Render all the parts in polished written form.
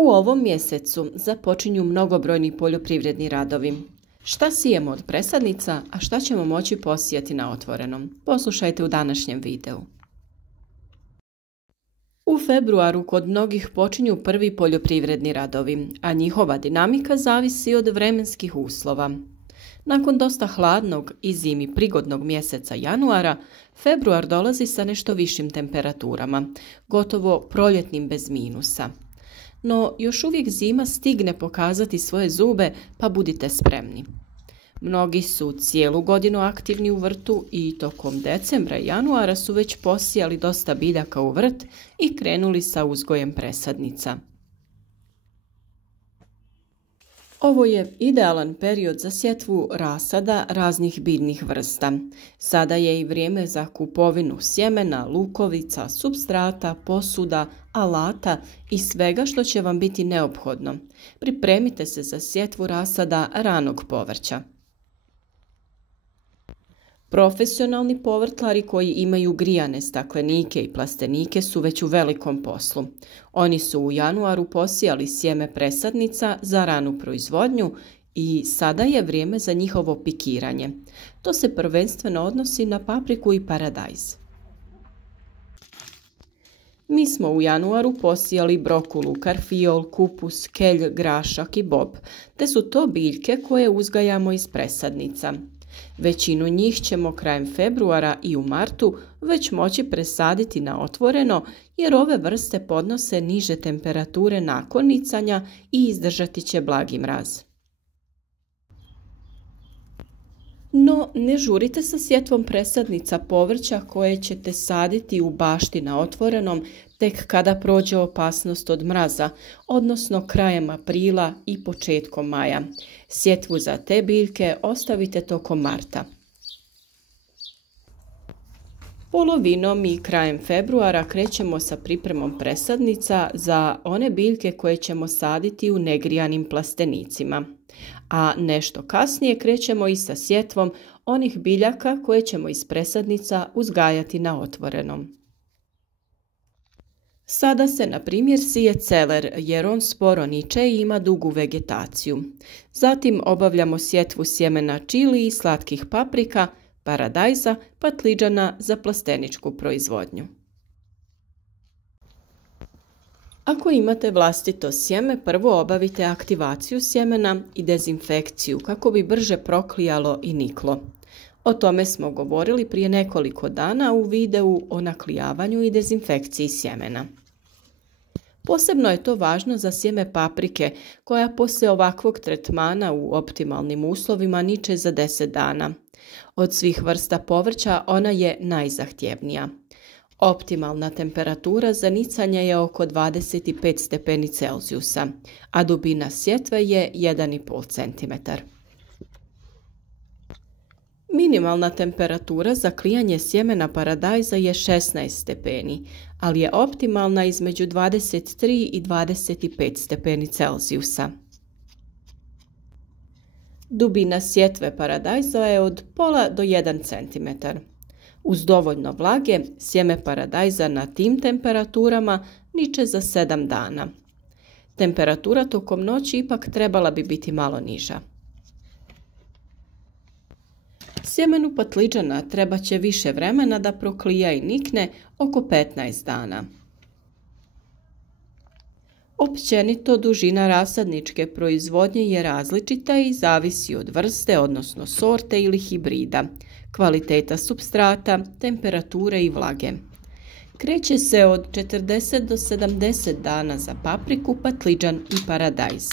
U ovom mjesecu započinju mnogobrojni poljoprivredni radovi. Šta sijemo od presadnica, a šta ćemo moći posijati na otvorenom? Poslušajte u današnjem videu. U februaru kod mnogih počinju prvi poljoprivredni radovi, a njihova dinamika zavisi od vremenskih uslova. Nakon dosta hladnog i zimi prigodnog mjeseca januara, februar dolazi sa nešto višim temperaturama, gotovo proljetnim bez minusa. No, još uvijek zima stigne pokazati svoje zube, pa budite spremni. Mnogi su cijelu godinu aktivni u vrtu i tokom decembra i januara su već posijali dosta biljaka u vrt i krenuli sa uzgojem presadnica. Ovo je idealan period za sjetvu rasada raznih biljnih vrsta. Sada je i vrijeme za kupovinu sjemena, lukovica, supstrata, posuda, alata i svega što će vam biti neophodno. Pripremite se za sjetvu rasada ranog povrća. Profesionalni povrtlari koji imaju grijane staklenike i plastenike su već u velikom poslu. Oni su u januaru posijali sjeme presadnica za ranu proizvodnju i sada je vrijeme za njihovo pikiranje. To se prvenstveno odnosi na papriku i paradajz. Mi smo u januaru posijali brokulu, karfiol, kupus, kelj, grašak i bob, te su to biljke koje uzgajamo iz presadnica. Većinu njih ćemo krajem februara i u martu već moći presaditi na otvoreno jer ove vrste podnose niže temperature nakon nicanja i izdržati će blagi mraz. No, ne žurite sa sjetvom presadnica povrća koje ćete saditi u bašti na otvorenom tek kada prođe opasnost od mraza, odnosno krajem aprila i početkom maja. Sjetvu za te biljke ostavite tokom marta. Polovinom i krajem februara krećemo sa pripremom presadnica za one biljke koje ćemo saditi u negrijanim plastenicima. A nešto kasnije krećemo i sa sjetvom onih biljaka koje ćemo iz presadnica uzgajati na otvorenom. Sada se, na primjer, sije celer jer on sporo niče i ima dugu vegetaciju. Zatim obavljamo sjetvu sjemena čili i slatkih paprika, paradajza, patliđana za plasteničku proizvodnju. Ako imate vlastito sjeme, prvo obavite aktivaciju sjemena i dezinfekciju kako bi brže proklijalo i niklo. O tome smo govorili prije nekoliko dana u videu o naklijavanju i dezinfekciji sjemena. Posebno je to važno za sjeme paprike koja poslije ovakvog tretmana u optimalnim uslovima niče za 10 dana. Od svih vrsta povrća ona je najzahtjevnija. Optimalna temperatura za nicanje je oko 25 stepeni Celzijusa, a dubina sjetve je 1,5 cm. Minimalna temperatura za klijanje sjemena paradajza je 16 stepeni, ali je optimalna između 23 i 25 stepeni Celzijusa. Dubina sjetve paradajza je od pola do 1 cm. Uz dovoljno vlage, sjeme paradajza na tim temperaturama niče za 7 dana. Temperatura tokom noći ipak trebala bi biti malo niža. Sjemenu patliđana treba će više vremena da proklija i nikne, oko 15 dana. Općenito dužina rasadničke proizvodnje je različita i zavisi od vrste, odnosno sorte ili hibrida, kvaliteta supstrata, temperature i vlage. Kreće se od 40 do 70 dana za papriku, patliđan i paradajz.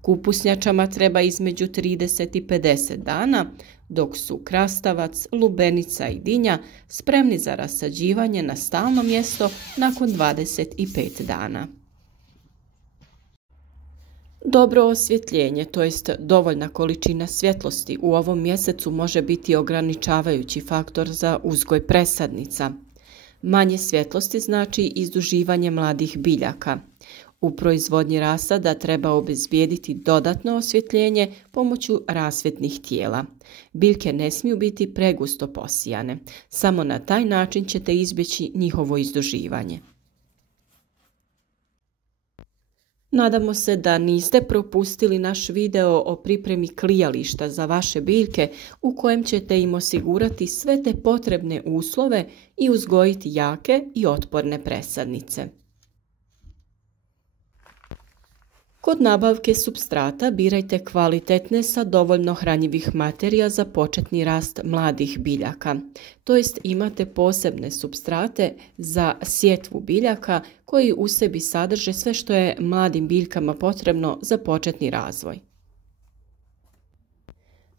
Kupusnjačama treba između 30 i 50 dana, dok su krastavac, lubenica i dinja spremni za rasađivanje na stalno mjesto nakon 25 dana. Dobro osvjetljenje, to jest dovoljna količina svjetlosti u ovom mjesecu može biti ograničavajući faktor za uzgoj presadnica. Manje svjetlosti znači izduživanje mladih biljaka. U proizvodnji rasada treba obezbijediti dodatno osvjetljenje pomoću rasvjetnih tijela. Biljke ne smiju biti pregusto posijane. Samo na taj način ćete izbjeći njihovo izduživanje. Nadamo se da niste propustili naš video o pripremi klijališta za vaše biljke u kojem ćete im osigurati sve te potrebne uslove i uzgojiti jake i otporne presadnice. Kod nabavke supstrata birajte kvalitetne sa dovoljno hranjivih materija za početni rast mladih biljaka. To jest imate posebne supstrate za sjetvu biljaka koji u sebi sadrže sve što je mladim biljkama potrebno za početni razvoj.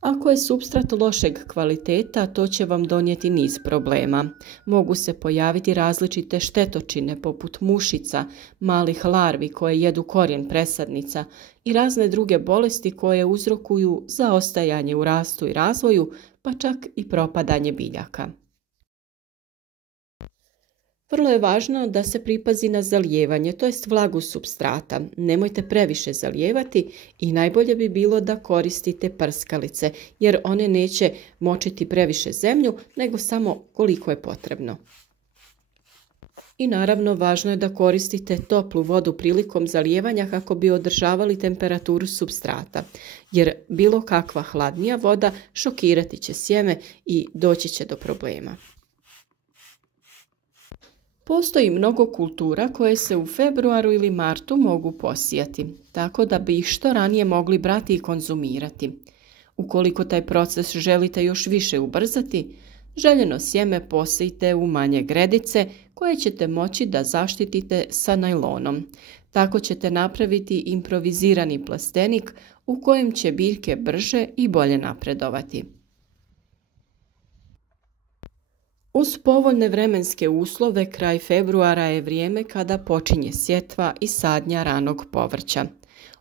Ako je supstrat lošeg kvaliteta, to će vam donijeti niz problema. Mogu se pojaviti različite štetočine poput mušica, malih larvi koje jedu korijen presadnica i razne druge bolesti koje uzrokuju zaostajanje u rastu i razvoju, pa čak i propadanje biljaka. Vrlo je važno da se pripazi na zalijevanje, to jest vlagu supstrata. Nemojte previše zalijevati i najbolje bi bilo da koristite prskalice, jer one neće močiti previše zemlju, nego samo koliko je potrebno. I naravno važno je da koristite toplu vodu prilikom zalijevanja kako bi održavali temperaturu supstrata, jer bilo kakva hladnija voda šokirati će sjeme i doći će do problema. Postoji mnogo kultura koje se u februaru ili martu mogu posijati, tako da bi ih što ranije mogli brati i konzumirati. Ukoliko taj proces želite još više ubrzati, željeno sjeme posijte u manje gredice koje ćete moći da zaštitite sa najlonom. Tako ćete napraviti improvizirani plastenik u kojem će biljke brže i bolje napredovati. Uz povoljne vremenske uslove kraj februara je vrijeme kada počinje sjetva i sadnja ranog povrća.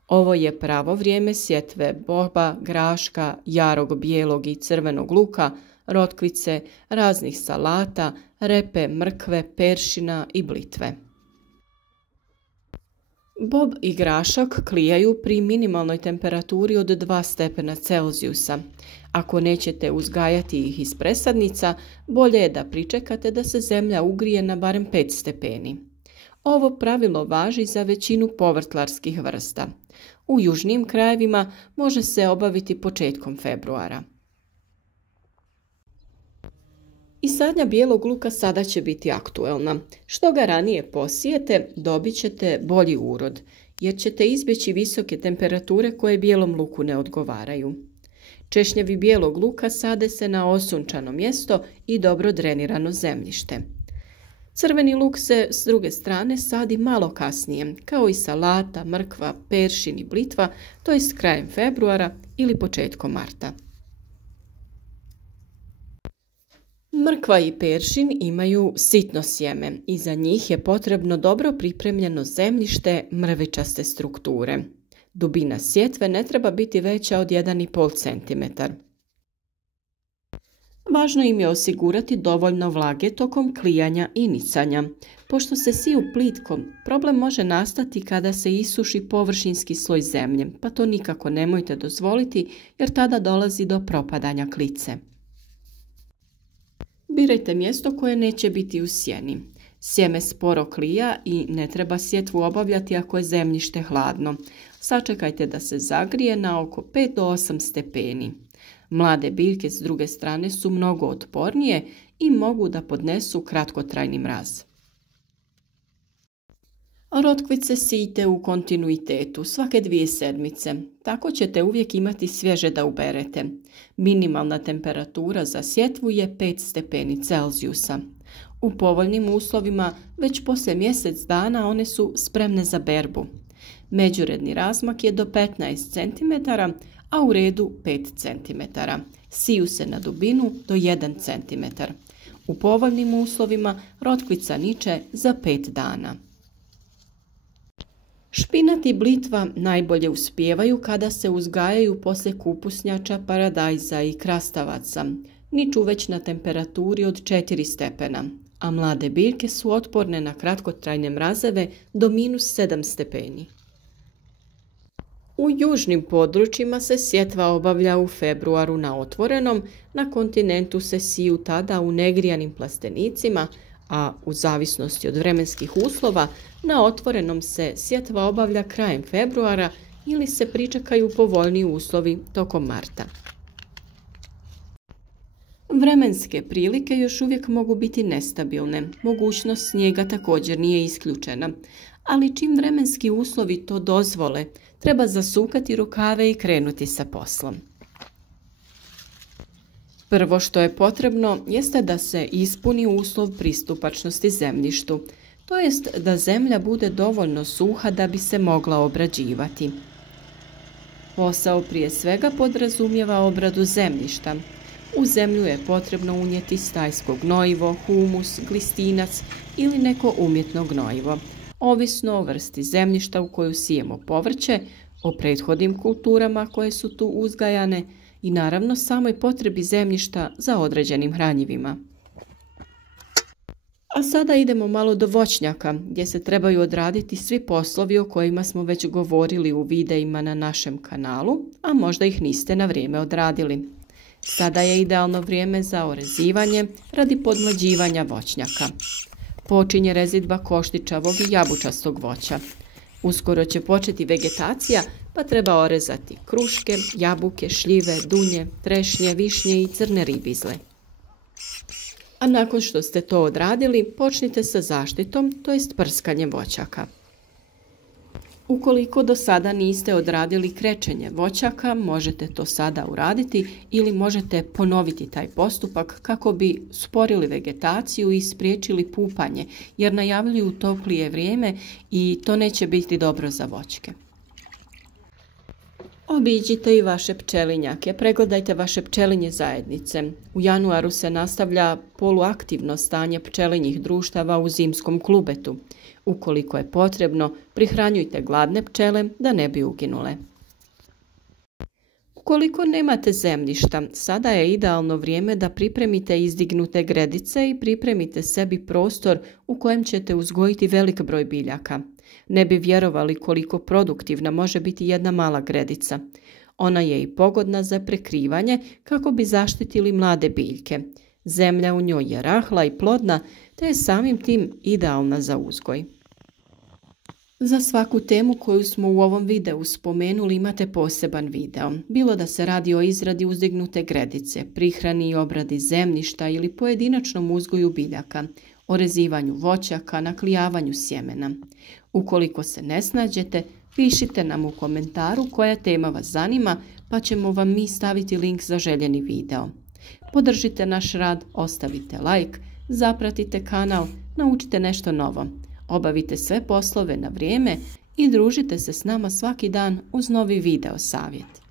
Ovo je pravo vrijeme sjetve boba, graška, jarog, bijelog i crvenog luka, rotkvice, raznih salata, repe, mrkve, peršina i blitve. Bob i grašak klijaju pri minimalnoj temperaturi od 2 stepena Celzijusa. Ako nećete uzgajati ih iz presadnica, bolje je da pričekate da se zemlja ugrije na barem 5 stepeni. Ovo pravilo važi za većinu povrtlarskih vrsta. U južnim krajevima može se obaviti početkom februara. I sadnja bijelog luka sada će biti aktuelna. Što ga ranije posijete, dobit ćete bolji urod, jer ćete izbjeći visoke temperature koje bijelom luku ne odgovaraju. Češnjevi bijelog luka sade se na osunčano mjesto i dobro drenirano zemljište. Crveni luk se s druge strane sadi malo kasnije, kao i salata, mrkva, peršin i blitva, to jest krajem februara ili početkom marta. Mrkva i peršin imaju sitno sjeme i za njih je potrebno dobro pripremljeno zemljište mrvičaste strukture. Dubina sjetve ne treba biti veća od 1,5 cm. Važno im je osigurati dovoljno vlage tokom klijanja i nicanja. Pošto se siju plitkom, problem može nastati kada se isuši površinski sloj zemlje, pa to nikako nemojte dozvoliti jer tada dolazi do propadanja klice. Birajte mjesto koje neće biti u sjeni. Sjeme sporo klija i ne treba sjetvu obavljati ako je zemljište hladno. Sačekajte da se zagrije na oko 5 do 8 stepeni. Mlade biljke s druge strane su mnogo otpornije i mogu da podnesu kratkotrajni mraz. Rotkvice sijte u kontinuitetu svake 2 sedmice. Tako ćete uvijek imati svježe da uberete. Minimalna temperatura za sjetvu je 5 stepeni Celzijusa. U povoljnim uslovima već poslije mjesec dana one su spremne za berbu. Međuredni razmak je do 15 cm, a u redu 5 cm. Siju se na dubinu do 1 cm. U povoljnim uslovima rotkvica niče za 5 dana. Špinat i blitva najbolje uspijevaju kada se uzgajaju poslije kupusnjača, paradajza i krastavaca. Niču već na temperaturi od 4 stepena, a mlade biljke su otporne na kratkotrajne mrazeve do -7 stepeni. U južnim područjima se sjetva obavlja u februaru na otvorenom, na kontinentu se siju tada u negrijanim plastenicima, a u zavisnosti od vremenskih uslova na otvorenom se sjetva obavlja krajem februara ili se pričekaju povoljniji uslovi tokom marta. Vremenske prilike još uvijek mogu biti nestabilne, mogućnost snijega također nije isključena, ali čim vremenski uslovi to dozvole, treba zasukati rukave i krenuti sa poslom. Prvo što je potrebno jeste da se ispuni uslov pristupačnosti zemljištu, to jest da zemlja bude dovoljno suha da bi se mogla obrađivati. Posao prije svega podrazumijeva obradu zemljišta. U zemlju je potrebno unijeti stajsko gnojivo, humus, glistinac ili neko umjetno gnojivo, ovisno o vrsti zemljišta u koju sijemo povrće, o prethodnim kulturama koje su tu uzgajane i naravno samoj potrebi zemljišta za određenim hranjivima. A sada idemo malo do voćnjaka, gdje se trebaju odraditi svi poslovi o kojima smo već govorili u videima na našem kanalu, a možda ih niste na vrijeme odradili. Sada je idealno vrijeme za orezivanje radi podmlađivanja voćnjaka. Počinje rezidba koštičavog i jabučastog voća. Uskoro će početi vegetacija, pa treba orezati kruške, jabuke, šljive, dunje, trešnje, višnje i crne ribizle. A nakon što ste to odradili, počnite sa zaštitom, to jest prskanjem voćaka. Ukoliko do sada niste odradili krečenje voćaka, možete to sada uraditi ili možete ponoviti taj postupak kako bi sporili vegetaciju i spriječili pupanje, jer najavljuju toplije vrijeme i to neće biti dobro za voćke. Obiđite i vaše pčelinjake, pregledajte vaše pčelinje zajednice. U januaru se nastavlja poluaktivno stanje pčelinjih društava u zimskom klubetu. Ukoliko je potrebno, prihranjujte gladne pčele da ne bi uginule. Ukoliko nemate zemljišta, sada je idealno vrijeme da pripremite izdignute gredice i pripremite sebi prostor u kojem ćete uzgojiti velik broj biljaka. Ne bi vjerovali koliko produktivna može biti jedna mala gredica. Ona je i pogodna za prekrivanje kako bi zaštitili mlade biljke. Zemlja u njoj je rahla i plodna, te je samim tim idealna za uzgoj. Za svaku temu koju smo u ovom videu spomenuli imate poseban video, bilo da se radi o izradi uzdignute gredice, prihrani i obradi zemljišta ili pojedinačnom uzgoju biljaka, orezivanju voćaka, naklijavanju sjemena. Ukoliko se ne snađete, pišite nam u komentaru koja tema vas zanima, pa ćemo vam mi staviti link za željeni video. Podržite naš rad, ostavite like, zapratite kanal, naučite nešto novo. Obavite sve poslove na vrijeme i družite se s nama svaki dan uz novi video savjet.